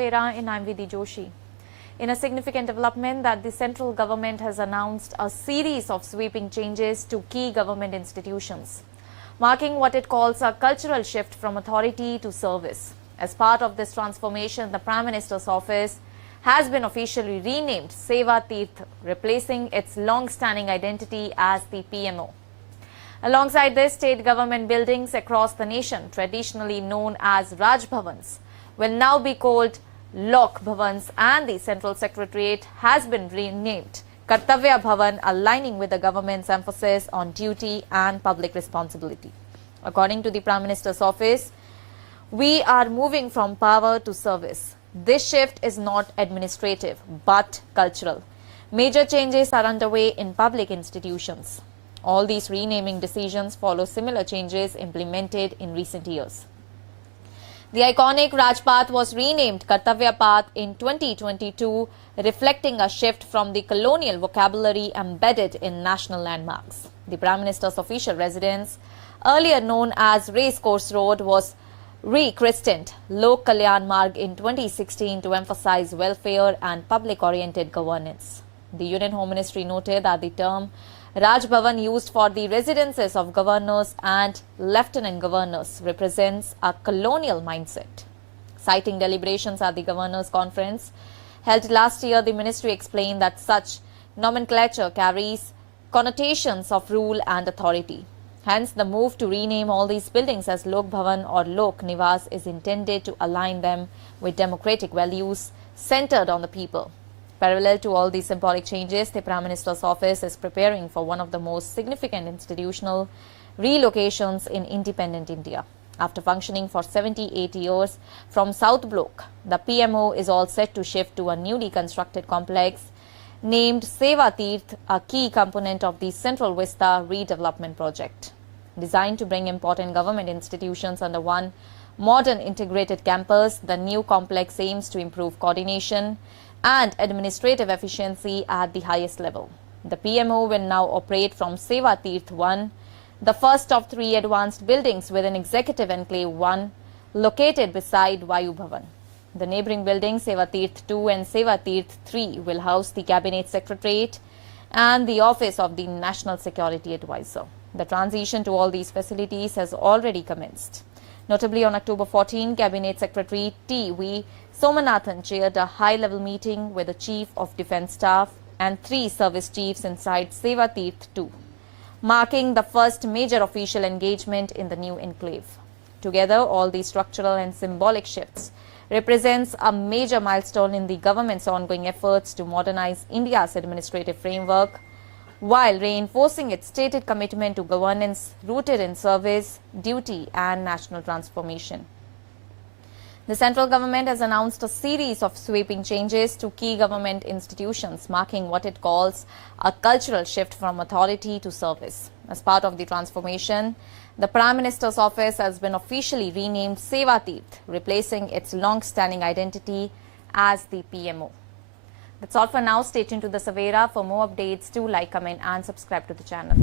Savera and I'm Vidhi Joshi. In a significant development that the central government has announced a series of sweeping changes to key government institutions, marking what it calls a cultural shift from authority to service. As part of this transformation, the Prime Minister's office has been officially renamed Sewa Teerth, replacing its long-standing identity as the PMO. Alongside this, state government buildings across the nation, traditionally known as Raj Bhavans, will now be called Lok Bhavans, and the Central Secretariat has been renamed Kartavya Bhavan, aligning with the government's emphasis on duty and public responsibility. According to the Prime Minister's office, we are moving from power to service. This shift is not administrative but cultural. Major changes are underway in public institutions. All these renaming decisions follow similar changes implemented in recent years. The iconic Rajpath was renamed Kartavya Path in 2022, reflecting a shift from the colonial vocabulary embedded in national landmarks. The Prime Minister's official residence, earlier known as Racecourse Road, was rechristened Lok Kalyan Marg in 2016 to emphasize welfare and public-oriented governance. The Union Home Ministry noted that the term Raj Bhavan, used for the residences of governors and lieutenant governors, represents a colonial mindset. Citing deliberations at the Governors' Conference held last year, the ministry explained that such nomenclature carries connotations of rule and authority. Hence, the move to rename all these buildings as Lok Bhavan or Lok Niwas is intended to align them with democratic values centered on the people. Parallel to all these symbolic changes, the Prime Minister's office is preparing for one of the most significant institutional relocations in independent India. After functioning for 78 years from South Block, the PMO is all set to shift to a newly constructed complex named Sewa Teerth, a key component of the Central Vista redevelopment project. Designed to bring important government institutions under one modern integrated campus, the new complex aims to improve coordination and administrative efficiency at the highest level. The PMO will now operate from Sewa Teerth 1, the first of three advanced buildings within Executive Enclave 1, located beside Vayu Bhavan. The neighbouring buildings, Sewa Teerth 2 and Sewa Teerth 3, will house the Cabinet Secretariat and the Office of the National Security Advisor. The transition to all these facilities has already commenced. Notably, on October 14, Cabinet Secretary T.V. Somanathan chaired a high-level meeting with the Chief of Defence Staff and 3 service chiefs inside Sewa Teerth 2, marking the first major official engagement in the new enclave. Together, all these structural and symbolic shifts represents a major milestone in the government's ongoing efforts to modernize India's administrative framework, while reinforcing its stated commitment to governance rooted in service, duty and national transformation. The central government has announced a series of sweeping changes to key government institutions, marking what it calls a cultural shift from authority to service. As part of the transformation, the Prime Minister's office has been officially renamed Sewa Teerth, replacing its long-standing identity as the PMO. That's all for now. Stay tuned to the Savera. For more updates, do like, comment and subscribe to the channel.